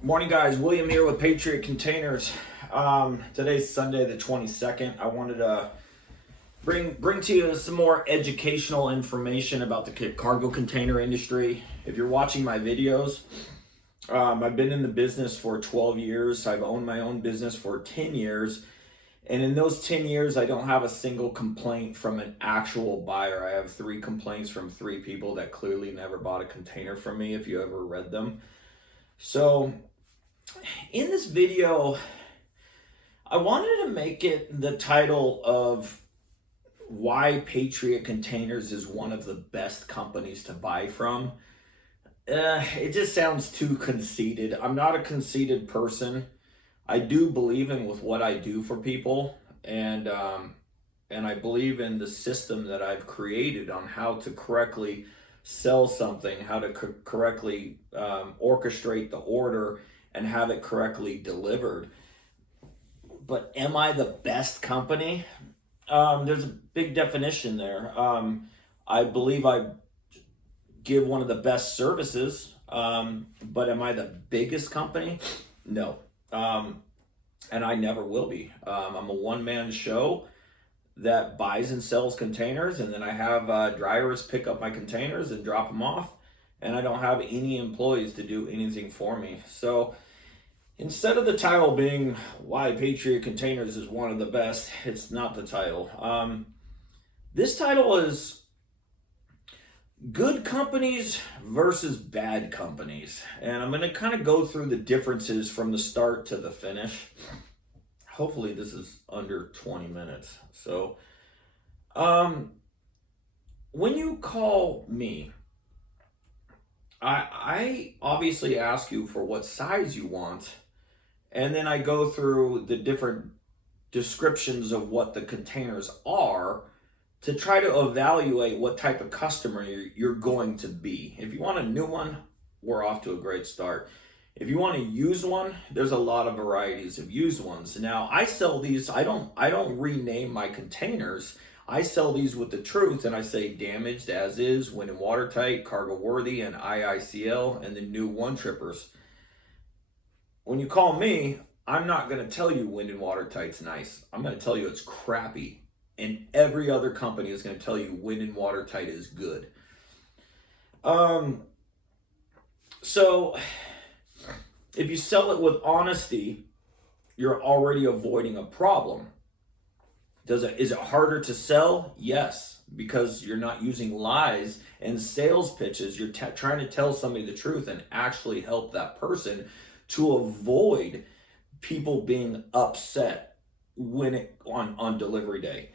Morning, guys. William here with Patriot Containers. Today's Sunday, the 22nd. I wanted to bring to you some more educational information about the cargo container industry. If you're watching my videos, I've been in the business for 12 years. I've owned my own business for 10 years. And in those 10 years, I don't have a single complaint from an actual buyer. I have 3 complaints from 3 people that clearly never bought a container from me, if you ever read them. So in this video, I wanted to make it the title of why Patriot Containers is one of the best companies to buy from. It just sounds too conceited. I'm not a conceited person. I do believe in with what I do for people, and I believe in the system that I've created on how to correctly sell something, how to correctly orchestrate the order and have it correctly delivered. But am I the best company? There's a big definition there. I believe I give one of the best services, but am I the biggest company? No. And I never will be. I'm a one-man show that buys and sells containers, and then I have dryers pick up my containers and drop them off, and I don't have any employees to do anything for me. So instead of the title being why Patriot Containers is one of the best, it's not the title. This title is good companies versus bad companies. And I'm going to kind of go through the differences from the start to the finish. Hopefully this is under 20 minutes. So, when you call me, I obviously ask you for what size you want, and then I go through the different descriptions of what the containers are to try to evaluate what type of customer you're going to be. If you want a new one, we're off to a great start. If you want to use one, there's a lot of varieties of used ones. Now, I sell these, I don't rename my containers. I sell these with the truth, and I say damaged as is, wind and watertight, cargo worthy, and IICL, and the new one trippers. When you call me, I'm not going to tell you wind and watertight's nice. I'm going to tell you it's crappy. And every other company is going to tell you wind and watertight is good. So if you sell it with honesty, you're already avoiding a problem. Is it harder to sell? Yes, because you're not using lies and sales pitches. You're trying to tell somebody the truth and actually help that person to avoid people being upset on delivery day.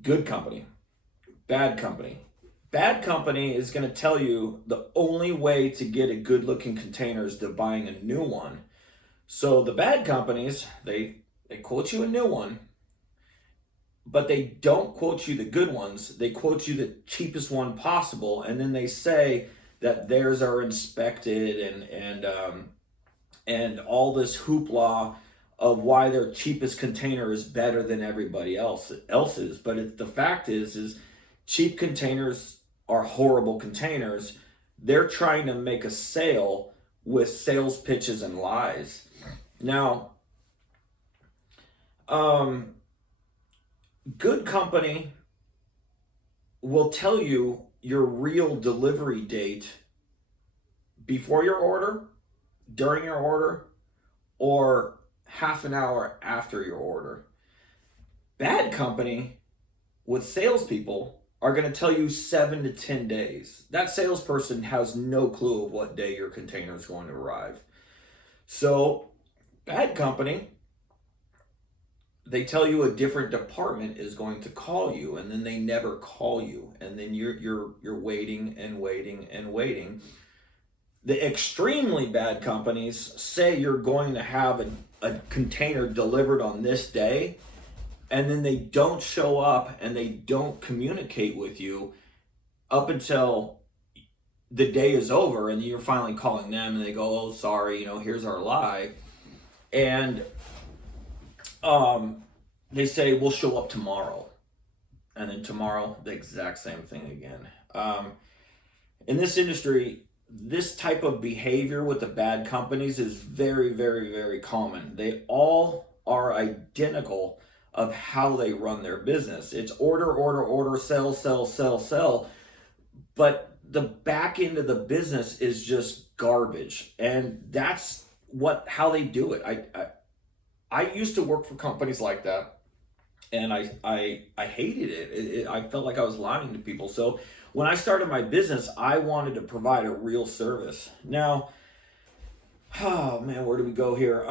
Good company, bad company. Bad company is going to tell you the only way to get a good looking container is to buying a new one. So the bad companies, they quote you a new one, but they don't quote you the good ones. They quote you the cheapest one possible, and then they say that theirs are inspected and all this hoopla of why their cheapest container is better than everybody else's. But the fact is cheap containers are horrible containers. They're trying to make a sale with sales pitches and lies. Now, good company will tell you your real delivery date before your order, during your order, or half an hour after your order. Bad company with salespeople are going to tell you 7 to 10 days. That salesperson has no clue of what day your container is going to arrive. So, bad company, they tell you a different department is going to call you, and then they never call you, and then you're waiting and waiting and waiting. The extremely bad companies say you're going to have a container delivered on this day, and then they don't show up and they don't communicate with you up until the day is over, and you're finally calling them and they go, oh, sorry, here's our lie. And they say, we'll show up tomorrow. And then tomorrow, the exact same thing again. In this industry, this type of behavior with the bad companies is very, very, very common. They all are identical of how they run their business. It's order, order, order, sell, sell, sell, sell. But the back end of the business is just garbage. And that's how they do it. I used to work for companies like that, and I hated it. I felt like I was lying to people. So when I started my business, I wanted to provide a real service. Now, oh man, where do we go here?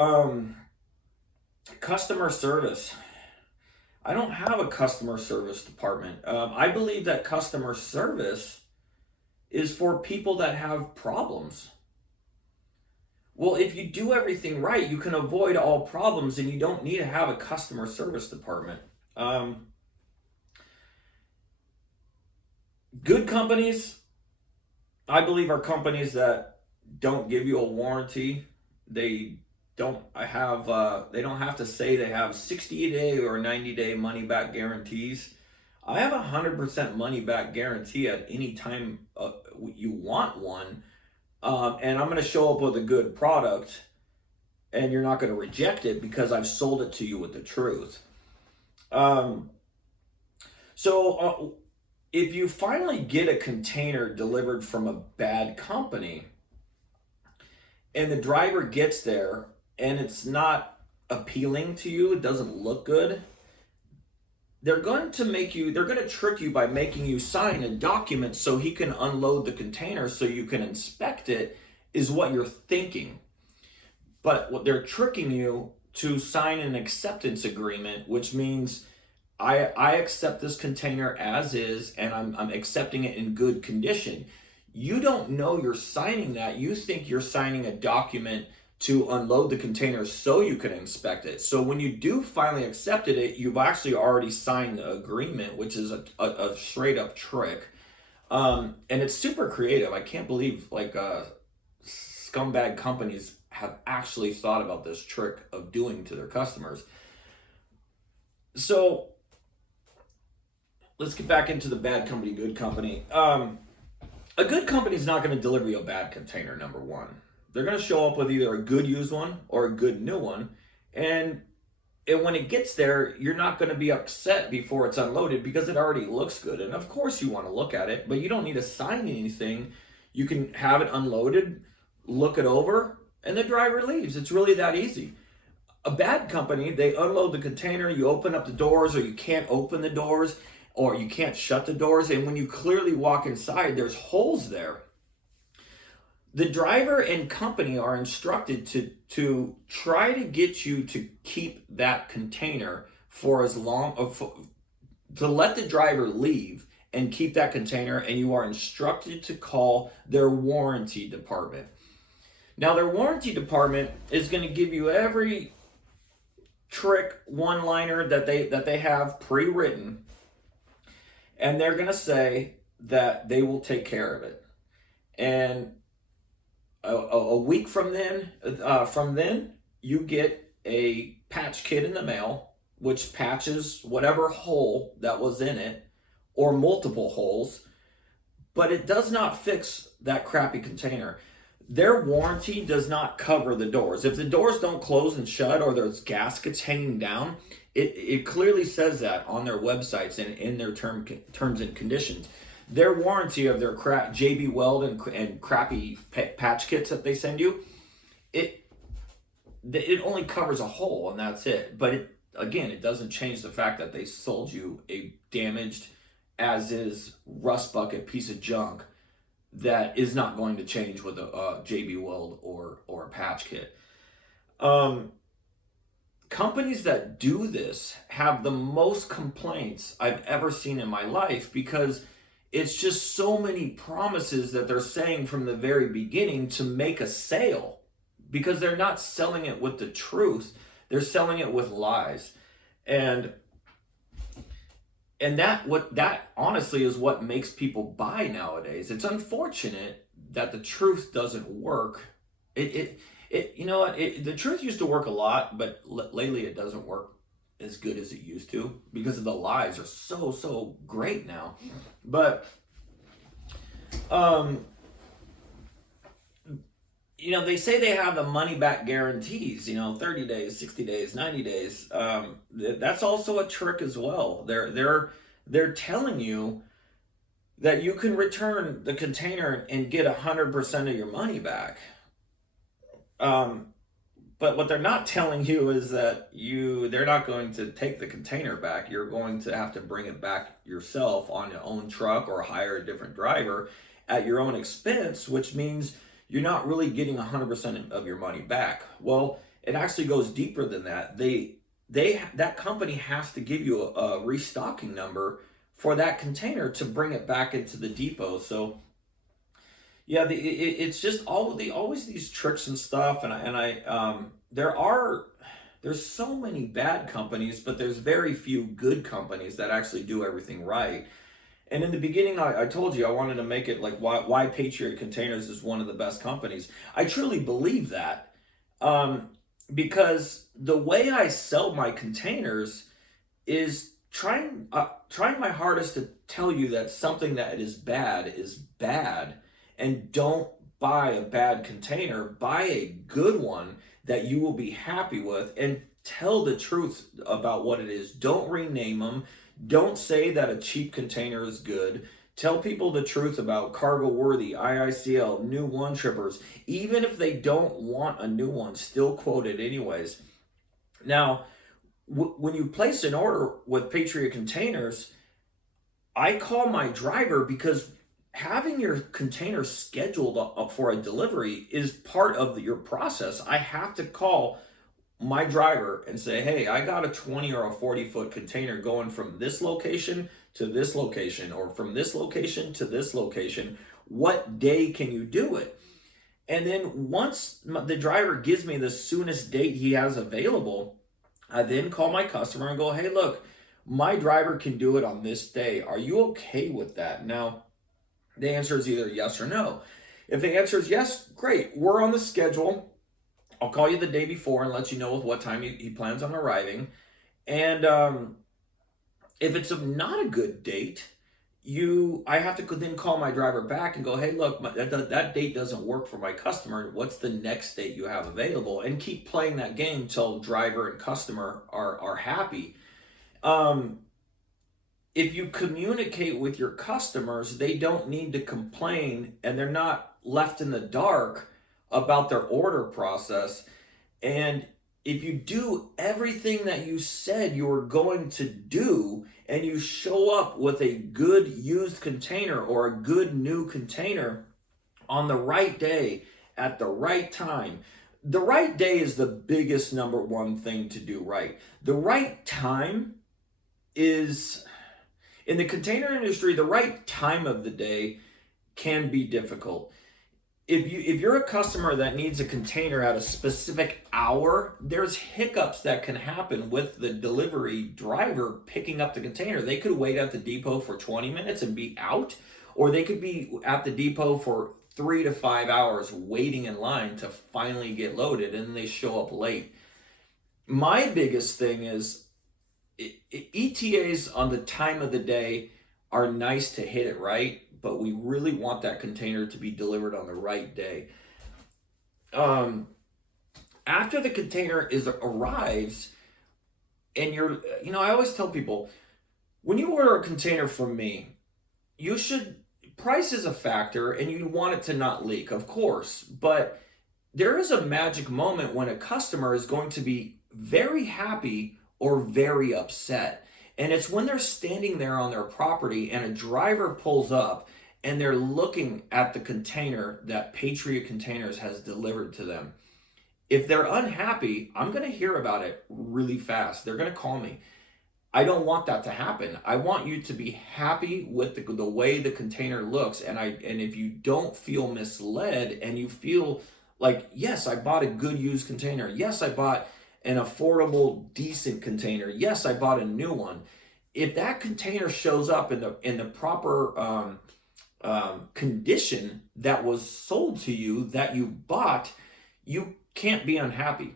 Customer service. I don't have a customer service department. I believe that customer service is for people that have problems. Well, if you do everything right, you can avoid all problems, and you don't need to have a customer service department. Good companies, I believe, are companies that don't give you a warranty. They they don't have to say they have 60-day or 90-day money back guarantees. I have 100% money back guarantee at any time you want one. And I'm going to show up with a good product, and you're not going to reject it because I've sold it to you with the truth. If you finally get a container delivered from a bad company, and the driver gets there and it's not appealing to you, it doesn't look good, they're going to trick you by making you sign a document so he can unload the container so you can inspect it, is what you're thinking. But what they're tricking you to sign an acceptance agreement, which means I accept this container as is, and I'm accepting it in good condition. You don't know you're signing that. You think you're signing a document to unload the container so you can inspect it. So when you do finally accepted it, you've actually already signed the agreement, which is a straight up trick. And it's super creative. I can't believe scumbag companies have actually thought about this trick of doing to their customers. So let's get back into the bad company, good company. A good company is not going to deliver you a bad container, number one. They're going to show up with either a good used one or a good new one. And when it gets there, you're not going to be upset before it's unloaded because it already looks good. And of course you want to look at it, but you don't need to sign anything. You can have it unloaded, look it over, and the driver leaves. It's really that easy. A bad company, they unload the container, you open up the doors, or you can't open the doors, or you can't shut the doors. And when you clearly walk inside, there's holes there. The driver and company are instructed to try to get you to keep that container for as long, to let the driver leave and keep that container, and you are instructed to call their warranty department. Now, their warranty department is going to give you every trick one-liner that they have pre-written, and they're going to say that they will take care of it. And a week from then, you get a patch kit in the mail, which patches whatever hole that was in it, or multiple holes, but it does not fix that crappy container. Their warranty does not cover the doors. If the doors don't close and shut, or there's gaskets hanging down, it clearly says that on their websites and in their terms and conditions. Their warranty of their JB Weld and crappy patch kits that they send you, it only covers a hole, and that's it. But it doesn't change the fact that they sold you a damaged, as is, rust bucket piece of junk that is not going to change with a JB Weld or a patch kit. Companies that do this have the most complaints I've ever seen in my life, because it's just so many promises that they're saying from the very beginning to make a sale, because they're not selling it with the truth. They're selling it with lies. And that honestly is what makes people buy nowadays. It's unfortunate that the truth doesn't work. The truth used to work a lot, but lately it doesn't work as good as it used to, because the lies are so great now. But they say they have the money back guarantees, 30 days, 60 days, 90 days. That's also a trick as well. They're telling you that you can return the container and get 100% of your money back. Um, but what they're not telling you is that they're not going to take the container back. You're going to have to bring it back yourself on your own truck or hire a different driver at your own expense, which means you're not really getting 100% of your money back. Well, it actually goes deeper than that. That company has to give you a restocking number for that container to bring it back into the depot. So yeah, it's just always these tricks and stuff, and there's so many bad companies, but there's very few good companies that actually do everything right. And in the beginning, I told you I wanted to make it like why Patriot Containers is one of the best companies. I truly believe that, um, because the way I sell my containers is trying my hardest to tell you that something that is bad, and don't buy a bad container. Buy a good one that you will be happy with, and tell the truth about what it is. Don't rename them. Don't say that a cheap container is good. Tell people the truth about cargo worthy, IICL, new one trippers. Even if they don't want a new one, still quote it anyways. Now, when you place an order with Patriot Containers, I call my driver, because having your container scheduled up for a delivery is part of your process. I have to call my driver and say, hey, I got a 20 or a 40-foot container going from this location to this location, or from this location to this location. What day can you do it? And then once the driver gives me the soonest date he has available, I then call my customer and go, hey, look, my driver can do it on this day. Are you okay with that? Now, the answer is either yes or no. If the answer is yes, great. We're on the schedule. I'll call you the day before and let you know with what time he plans on arriving. And if it's not a good date, I have to then call my driver back and go, hey, look, that date doesn't work for my customer. What's the next date you have available? And keep playing that game till driver and customer are happy. Um, if you communicate with your customers, they don't need to complain, and they're not left in the dark about their order process. And if you do everything that you said you were going to do, and you show up with a good used container or a good new container on the right day at the right time. The right day is the biggest number one thing to do right. The right time is, in the container industry, the right time of the day can be difficult. If you're a customer that needs a container at a specific hour, there's hiccups that can happen with the delivery driver picking up the container. They could wait at the depot for 20 minutes and be out, or they could be at the depot for 3 to 5 hours waiting in line to finally get loaded, and then they show up late. My biggest thing is, ETAs on the time of the day are nice to hit it right, but we really want that container to be delivered on the right day. Um, After the container arrives, and I always tell people, when you order a container from me, price is a factor, and you want it to not leak, of course, but there is a magic moment when a customer is going to be very happy or very upset. And it's when they're standing there on their property and a driver pulls up and they're looking at the container that Patriot Containers has delivered to them. If they're unhappy, I'm going to hear about it really fast. They're going to call me. I don't want that to happen. I want you to be happy with the way the container looks. And if you don't feel misled, and you feel like, yes, I bought a good used container. Yes, I bought an affordable, decent container. Yes, I bought a new one. If that container shows up in the proper condition that was sold to you, that you bought, you can't be unhappy.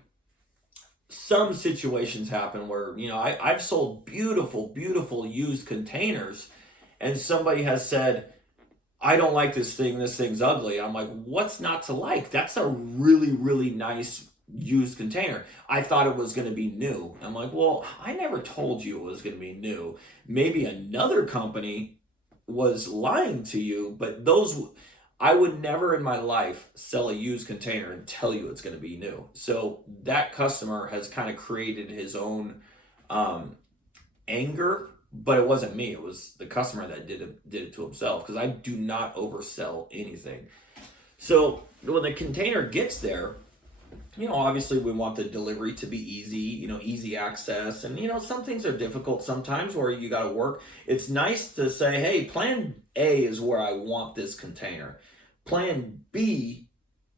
Some situations happen where, I've sold beautiful, beautiful used containers, and somebody has said, I don't like this thing. This thing's ugly. I'm like, what's not to like? That's a really, really nice used container. I thought it was going to be new. I'm like, well, I never told you it was going to be new. Maybe another company was lying to you, but I would never in my life sell a used container and tell you it's going to be new. So that customer has kind of created his own um, anger, but it wasn't me. It was the customer that did it to himself, because I do not oversell anything. So when the container gets there, obviously we want the delivery to be easy, easy access. And, some things are difficult sometimes where you got to work. It's nice to say, hey, plan A is where I want this container. Plan B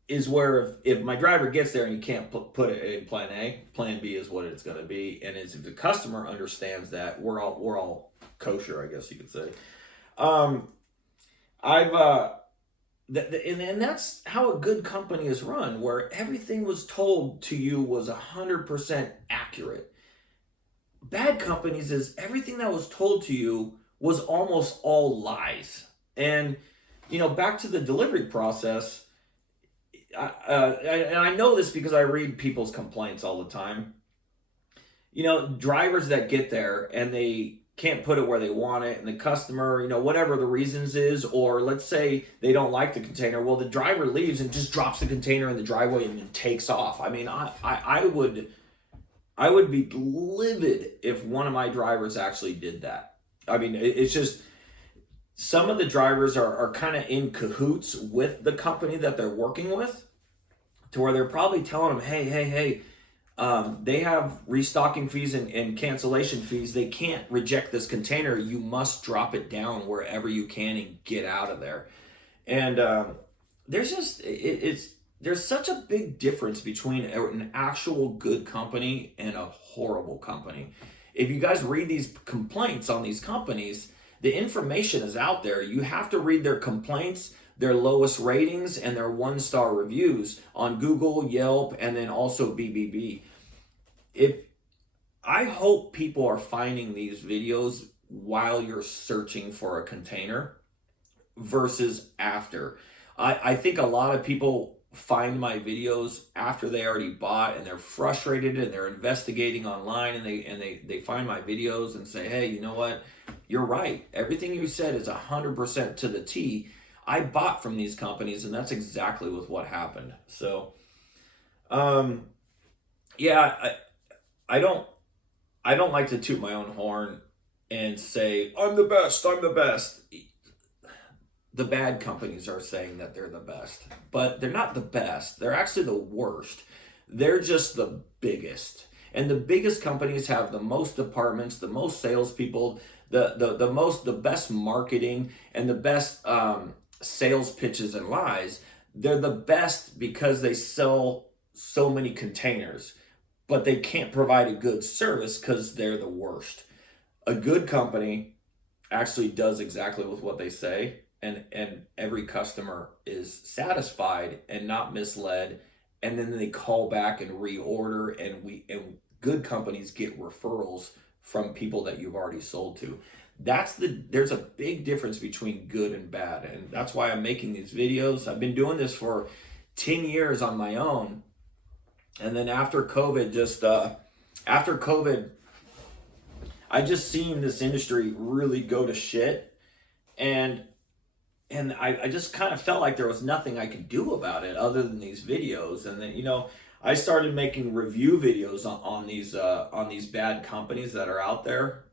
is where if my driver gets there and you can't put it in plan A, plan B is what it's going to be. And if the customer understands that, we're all kosher, I guess you could say. I've and that's how a good company is run, where everything was told to you was 100% accurate. Bad companies is everything that was told to you was almost all lies. And back to the delivery process. And I know this because I read people's complaints all the time. Drivers that get there and they can't put it where they want it, and the customer, whatever the reasons is, or let's say they don't like the container. Well, the driver leaves and just drops the container in the driveway and then takes off. I mean, I would be livid if one of my drivers actually did that. I mean, it's just some of the drivers are kind of in cahoots with the company that they're working with, to where they're probably telling them, hey, they have restocking fees and cancellation fees. They can't reject this container. You must drop it down wherever you can and get out of there. And there's such a big difference between an actual good company and a horrible company. If you guys read these complaints on these companies, the information is out there. You have to read their complaints, their lowest ratings, and their 1-star reviews on Google, Yelp, and then also BBB. I hope people are finding these videos while you're searching for a container versus after. I think a lot of people find my videos after they already bought, and they're frustrated and they're investigating online, and they find my videos and say, hey, you know what? You're right. Everything you said is 100% to the T. I bought from these companies, and that's exactly with what happened. So, yeah, I don't like to toot my own horn and say I'm the best. I'm the best. The bad companies are saying that they're the best, but they're not the best. They're actually the worst. They're just the biggest. And the biggest companies have the most departments, the most salespeople, the best marketing, and the best sales pitches and lies. They're the best because they sell so many containers, but they can't provide a good service because they're the worst. A good company actually does exactly with what they say, and every customer is satisfied and not misled, and then they call back and reorder, and good companies get referrals from people that you've already sold to. There's a big difference between good and bad, and that's why I'm making these videos. I've been doing this for 10 years on my own, and then after COVID, I just seen this industry really go to shit, and I just kind of felt like there was nothing I could do about it other than these videos. And then I started making review videos on these bad companies that are out there.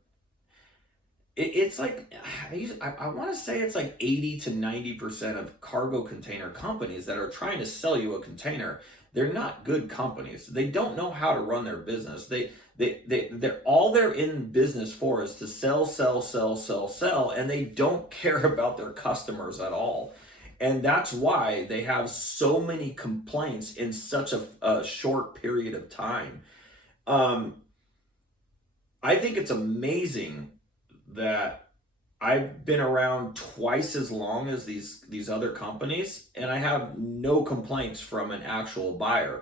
It's like I want to say it's like 80 to 90% of cargo container companies that are trying to sell you a container. They're not good companies. They don't know how to run their business. They're all they're in business for is to sell, and they don't care about their customers at all. And that's why they have so many complaints in such a short period of time. I think it's amazing that I've been around twice as long as these other companies, and I have no complaints from an actual buyer.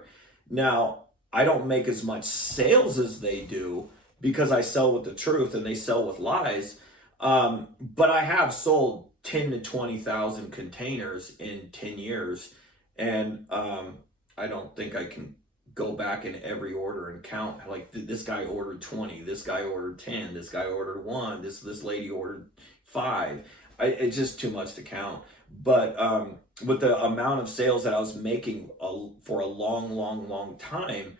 Now, I don't make as much sales as they do because I sell with the truth and they sell with lies. But I have sold 10 to 20,000 containers in 10 years. And I don't think I can go back in every order and count, like, this guy ordered 20, this guy ordered 10, this guy ordered 1, this lady ordered 5. It's just too much to count. But with the amount of sales that I was making for a long time,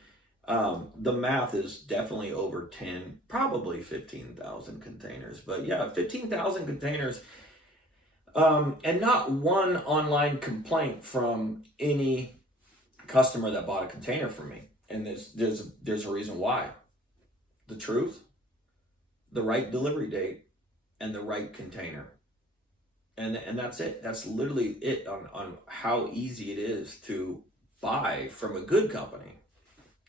the math is definitely over 10, probably 15,000 containers. But yeah, 15,000 containers, and not one online complaint from any customer that bought a container from me. And there's a reason why. The truth, the right delivery date, and the right container. And that's it. That's literally it on how easy it is to buy from a good company.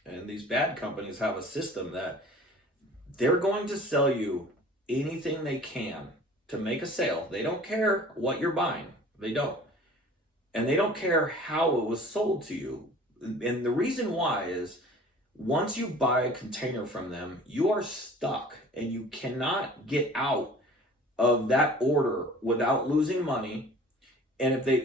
And these bad companies have a system that they're going to sell you anything they can to make a sale. They don't care what you're buying. They don't. And they don't care how it was sold to you. And the reason why is, once you buy a container from them, you are stuck and you cannot get out of that order without losing money. And if they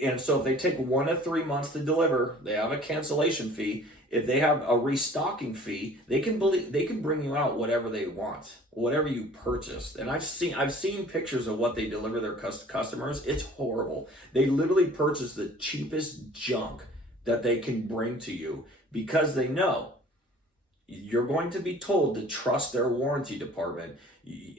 take 1 to 3 months to deliver, they have a cancellation fee. If they have a restocking fee, they can bring you out whatever they want, whatever you purchased. And I've seen pictures of what they deliver their customers. It's horrible. They literally purchase the cheapest junk that they can bring to you, because they know you're going to be told to trust their warranty department.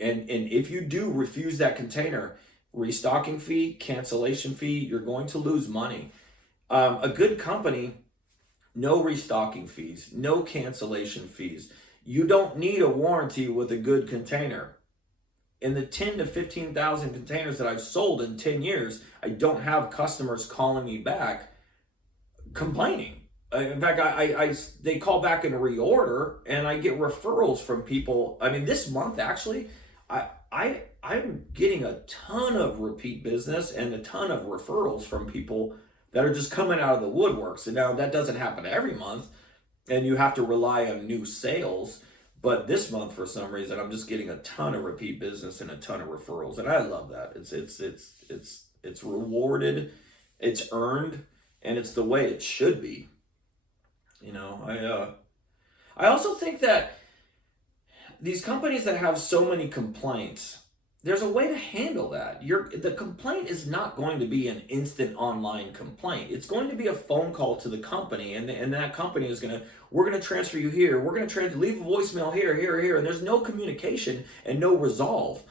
And if you do refuse that container, restocking fee, cancellation fee, you're going to lose money. A good company, no restocking fees, no cancellation fees. You don't need a warranty with a good container. In the 10 to 15,000 containers that I've sold in 10 years, I don't have customers calling me back complaining. In fact, they call back and reorder, and I get referrals from people. I mean, this month actually, I'm getting a ton of repeat business and a ton of referrals from people that are just coming out of the woodworks. And now that doesn't happen every month, and you have to rely on new sales. But this month, for some reason, I'm just getting a ton of repeat business and a ton of referrals, and I love that. It's rewarded, it's earned, and it's the way it should be. You know, I also think that these companies that have so many complaints, there's a way to handle that. The complaint is not going to be an instant online complaint. It's going to be a phone call to the company, and that company is we're gonna transfer you here. We're gonna leave a voicemail here, and there's no communication and no resolve.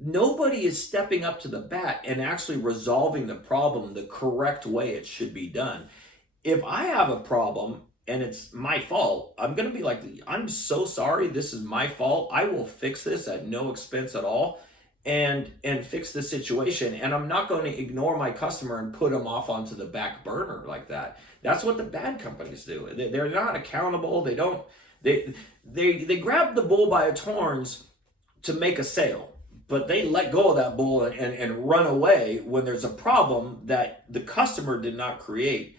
Nobody is stepping up to the bat and actually resolving the problem the correct way it should be done. If I have a problem and it's my fault, I'm going to be like, I'm so sorry, this is my fault. I will fix this at no expense at all and fix the situation. And I'm not going to ignore my customer and put them off onto the back burner like that. That's what the bad companies do. They're not accountable. They grab the bull by its horns to make a sale, but they let go of that bull and run away when there's a problem that the customer did not create.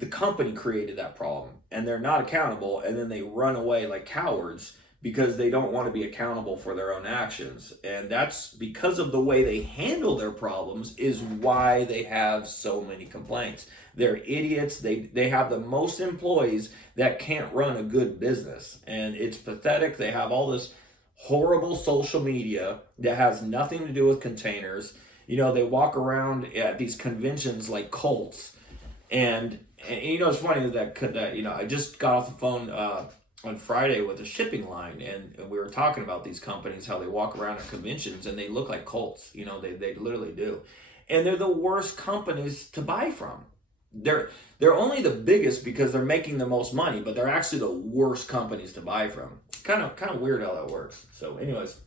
The company created that problem, and they're not accountable, and then they run away like cowards because they don't want to be accountable for their own actions. And that's because of the way they handle their problems is why they have so many complaints. They're idiots. They have the most employees that can't run a good business, and it's pathetic. They have all this horrible social media that has nothing to do with containers. You know, they walk around at these conventions like cults. And you know, it's funny that you know, I just got off the phone on Friday with a shipping line, and we were talking about these companies, how they walk around at conventions and they look like cults. You know, they literally do, and they're the worst companies to buy from. They're only the biggest because they're making the most money, but they're actually the worst companies to buy from. Kind of weird how that works. So, anyways.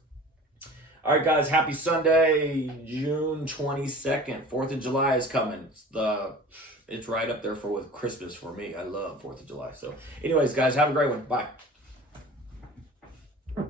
All right, guys, happy Sunday, June 22nd. 4th of July is coming. It's right up there with Christmas for me. I love 4th of July. So anyways, guys, have a great one. Bye.